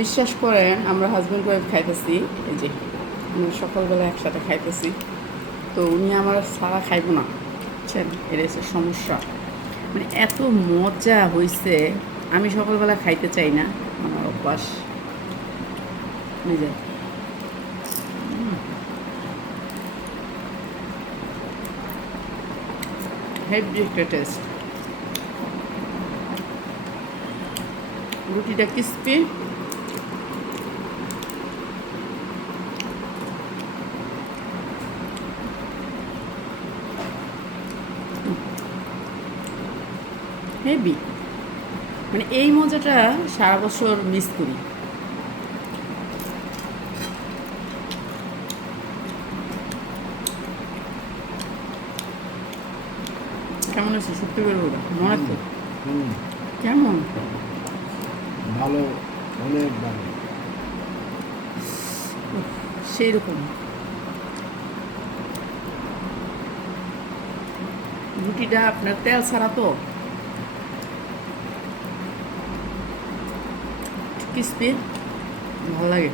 বিশ্বাস করেন আমরা হাজব্যান্ড ওয়াইফ খাইতেছি, এই যে আমরা সকালবেলা একসাথে খাইতেছি, তো উনি আমার সারা খাইব না, বুঝছেন? এটা হচ্ছে সমস্যা। মানে এত মজা হয়েছে, আমি সকালবেলা খাইতে চাই না, আমার অভ্যাস নিজে। হেভি একটা টেস্ট, রুটিটা ক্রিস্পি, হেভি। মানে এই মজাটা সারা বছর মিস করি। কেমন আছে সত্যি করে বলো, মনে তো হুম, কেমন? ভালো, অনেক ভালো। সেই রকম। রুটিটা আপনার তেল ছাড়া তো ক্রিস্পি, ভালো লাগে।